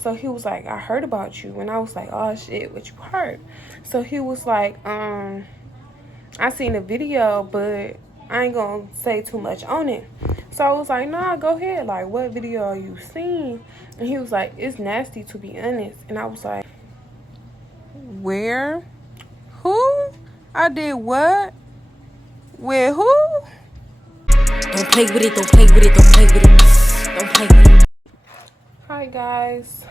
So he was like, I heard about you. And I was like, oh shit, what you heard? So he was like, I seen the video, but I ain't gonna say too much on it. So I was like, nah, go ahead. Like, what video are you seeing? And he was like, it's nasty, to be honest. And I was like, where? Who? I did what? With who? Don't play with it, don't play with it, don't play with it. Don't play with it. Hi guys.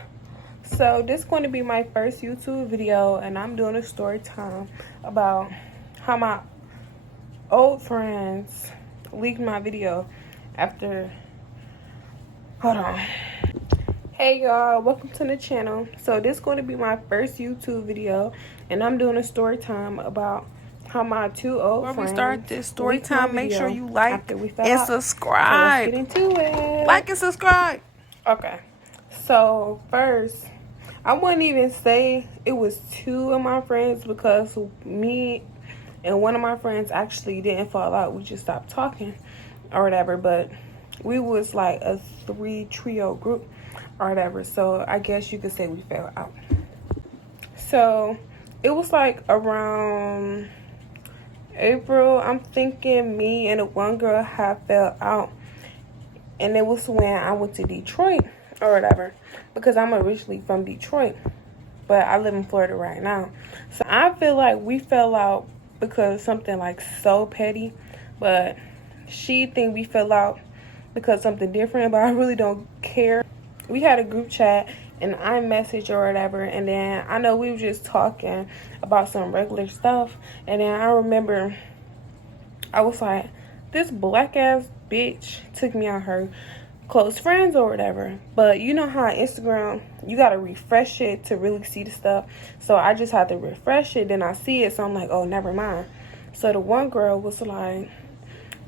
So this is going to be my first YouTube video, and I'm doing a story time about how my old friends leaked my video after. Hold on. Hey y'all, welcome to the channel. So this is going to be my first YouTube video, and I'm doing a story time about how my two old friends. Before we start this story time, make sure you like and So subscribe. let's get into it. Like and subscribe. Okay. So first, I wouldn't even say it was two of my friends, because me and one of my friends actually didn't fall out. We just stopped talking or whatever, but we was like a trio group or whatever. So I guess you could say we fell out. So it was like around April, I'm thinking me and the one girl had fell out. And it was when I went to Detroit or whatever, because I'm originally from Detroit, but I live in Florida right now. So I feel like we fell out because something like so petty, but she think we fell out because something different, but I really don't care. We had a group chat and I messaged or whatever, and then I know we were just talking about some regular stuff, and then I remember I was like, this black ass bitch took me on her close friends or whatever. But you know how Instagram, you gotta refresh it to really see the stuff. So I just had to refresh it, then I see it, so I'm like, oh, never mind. So the one girl was like,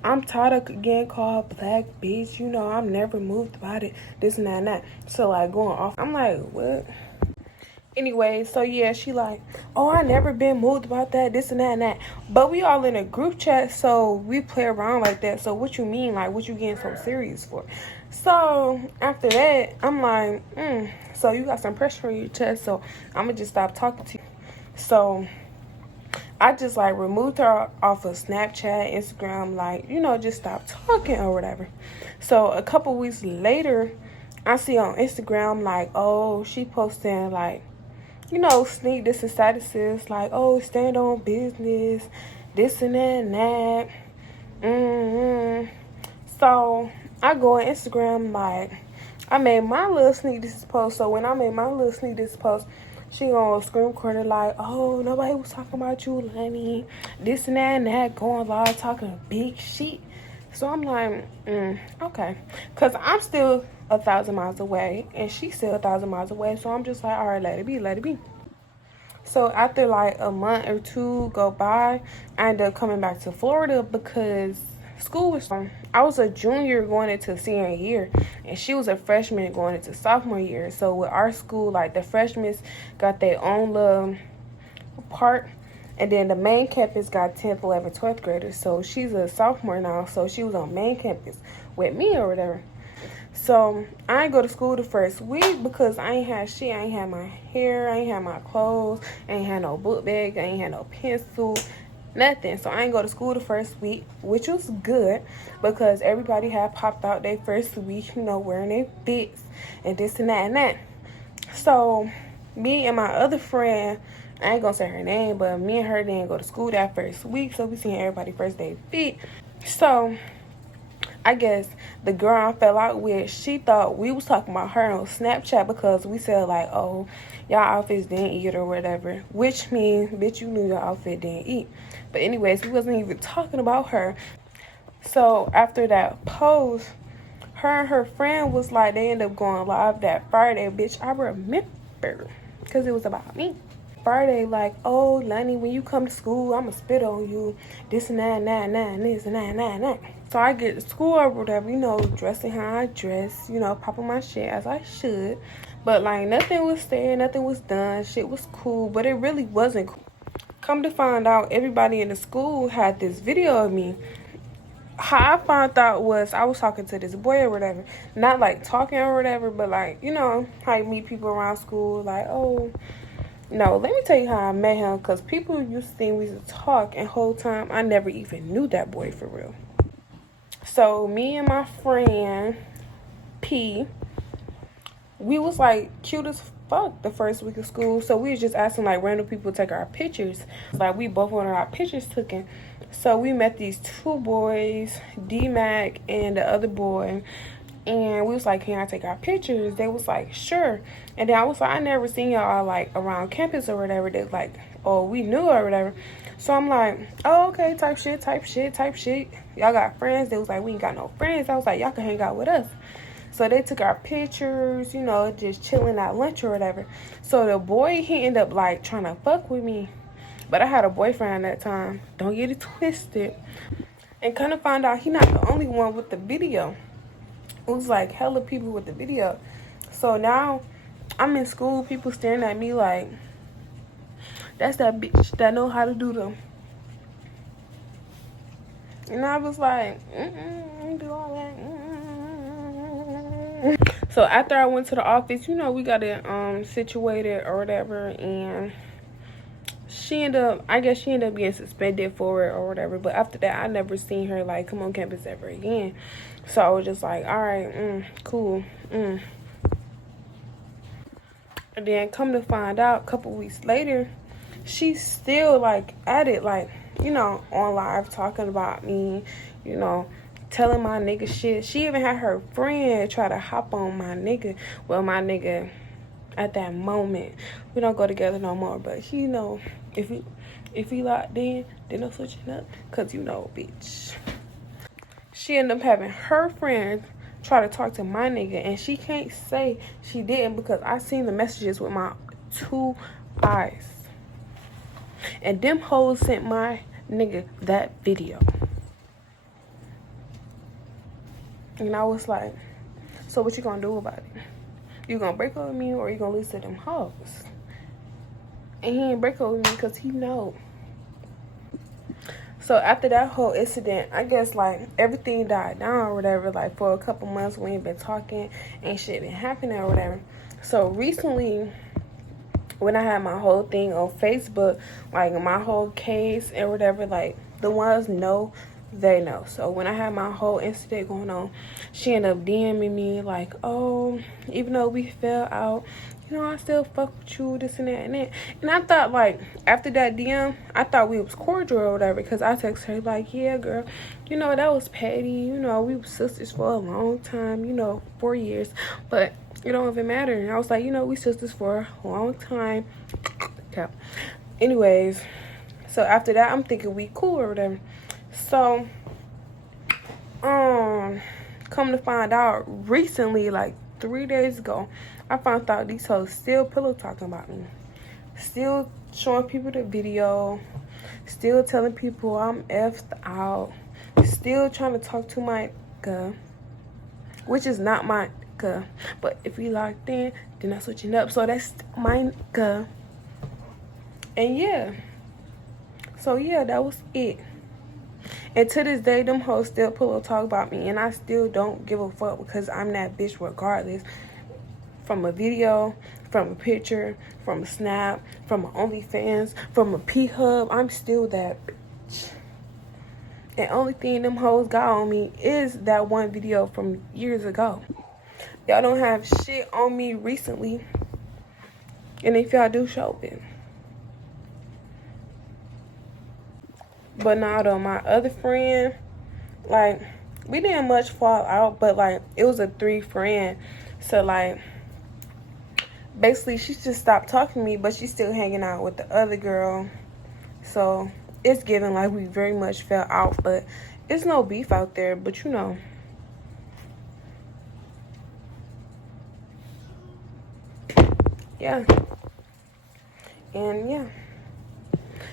I'm tired of getting called black bitch, you know, I'm never moved about it, this and that and that. So like going off, I'm like, what? Anyway, so yeah, she like, oh, I never been moved about that, this and that and that. But we all in a group chat, so we play around like that. So what you mean? Like, what you getting so serious for? So after that, I'm like, so you got some pressure on your chest, so I'm gonna just stop talking to you. So I just like removed her off of Snapchat, Instagram, like, you know, just stop talking or whatever. So a couple weeks later, I see on Instagram like, oh, she posting like, you know, sneak this and statuses like, oh, stand on business, this and that and that. So I go on Instagram, like, I made my little sneak this post. So when I made my little sneak this post, she gonna screen recorder like, oh, nobody was talking about you, Lenny, this and that, going live talking big shit. So I'm like, okay, because I'm still 1,000 miles away and she's still 1,000 miles away. So I'm just like, all right, let it be, let it be. So after like a month or two go by, I ended up coming back to Florida because school was on. I was a junior going into senior year, and she was a freshman going into sophomore year. So with our school, like, the freshmen got their own little part, and then the main campus got 10th, 11th, 12th graders. So she's a sophomore now, so she was on main campus with me or whatever. So I ain't go to school the first week because I ain't had shit. I ain't had my hair, I ain't had my clothes, I ain't had no book bag, I ain't had no pencil, nothing. So I ain't go to school the first week, which was good because everybody had popped out their first week, you know, wearing their fits and this and that and that. So me and my other friend, I ain't gonna say her name, but me and her didn't go to school that first week, so we seen everybody first day fit. So I guess the girl I fell out with, she thought we was talking about her on Snapchat because we said like, oh, y'all outfits didn't eat or whatever, which means, bitch, you knew your outfit didn't eat. But anyways, we wasn't even talking about her. So after that post, her and her friend was like, they ended up going live that Friday, bitch, I remember, because it was about me. Friday, like, oh, Lenny, when you come to school, I'ma spit on you, this and that and that and that and this and that and that and that. So I get to school or whatever, you know, dressing how I dress, you know, popping my shit as I should. But like, nothing was said, nothing was done, shit was cool, but it really wasn't cool. Come to find out, everybody in the school had this video of me how I found out was I was talking to this boy or whatever. Not like talking or whatever, but like, you know, how you meet people around school. Like, oh, no, let me tell you how I met him. Because people used to think we used to talk, and whole time I never even knew that boy for real. So me and my friend P, we was like cute as fuck the first week of school. So we was just asking like random people to take our pictures. Like we both wanted our pictures taken. So we met these two boys, D-Mac and the other boy. And we was like, can I take our pictures? They was like, sure. And then I was like, I never seen y'all like around campus or whatever. They was like, oh, we knew or whatever. So I'm like, oh, okay, type shit. Y'all got friends? They was like, we ain't got no friends. I was like, y'all can hang out with us. So they took our pictures, you know, just chilling at lunch or whatever. So the boy, he ended up like trying to fuck with me. But I had a boyfriend at that time. Don't get it twisted. And kind of found out he not the only one with the video. It was like hella people with the video. So now I'm in school, people staring at me like, that's that bitch that know how to do them. And I was like, do all that. So after I went to the office, you know, we got it situated or whatever, and I guess she ended up getting suspended for it or whatever. But after that, I never seen her like come on campus ever again. So I was just like, all right, cool. And then come to find out, a couple weeks later, she's still like at it, like, you know, on live talking about me, you know, telling my nigga shit. She even had her friend try to hop on my nigga. Well, my nigga at that moment, we don't go together no more, but you know, if we locked in, then no switching up, cause you know, bitch. She ended up having her friend try to talk to my nigga, and she can't say she didn't because I seen the messages with my 2 eyes. And them hoes sent my nigga that video. And I was like, so what you gonna do about it? You gonna break up with me or you gonna listen to them hoes? And he ain't break up with me because he know. So after that whole incident, I guess like everything died down or whatever. Like for a couple months we ain't been talking, ain't shit been happening or whatever. So recently, when I had my whole thing on Facebook, like my whole case and whatever, like the ones know, they know. So when I had my whole incident going on, she ended up DMing me like, oh, even though we fell out, you know, I still fuck with you, this and that and that. And I thought, like, after that DM, I thought we was cordial or whatever, because I texted her like, yeah, girl, you know, that was petty, you know, we were sisters for a long time, you know, 4 years, but it don't even matter. And I was like, you know, we sisters for a long time. Okay. Anyways, so after that, I'm thinking we cool or whatever. So, come to find out, recently, like 3 days ago, I found out these hoes still pillow talking about me. Still showing people the video. Still telling people I'm effed out. Still trying to talk to my nigga, which is not my nigga. But if we locked in, then I'm switching up. So that's my nigga. And yeah. So yeah, that was it. And to this day, them hoes still pillow talk about me. And I still don't give a fuck because I'm that bitch regardless. From a video, from a picture, from a snap, from an OnlyFans, from a P-Hub, I'm still that bitch. And only thing them hoes got on me is that one video from years ago. Y'all don't have shit on me recently. And if y'all do, show it. But now though, my other friend, like, we didn't much fall out, but like, it was a 3-friend. So like, basically she just stopped talking to me, but she's still hanging out with the other girl. So it's giving like we very much fell out, but it's no beef out there, but you know. Yeah. And yeah.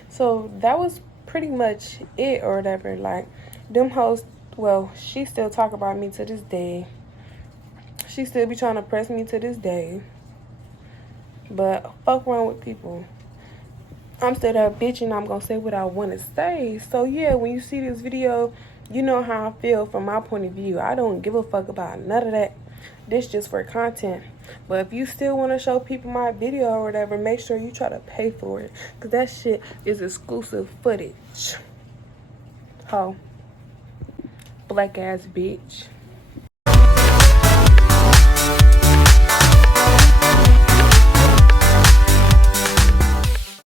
So that was pretty much it or whatever. Like, them hoes, well, she still talk about me to this day. She still be trying to press me to this day. But fuck wrong with people. I'm still that bitch and I'm gonna say what I want to say. So yeah, when you see this video, you know how I feel from my point of view. I don't give a fuck about none of that. This just for content. But if you still want to show people my video or whatever, make sure you try to pay for it. Because that shit is exclusive footage. Ho. Black ass bitch.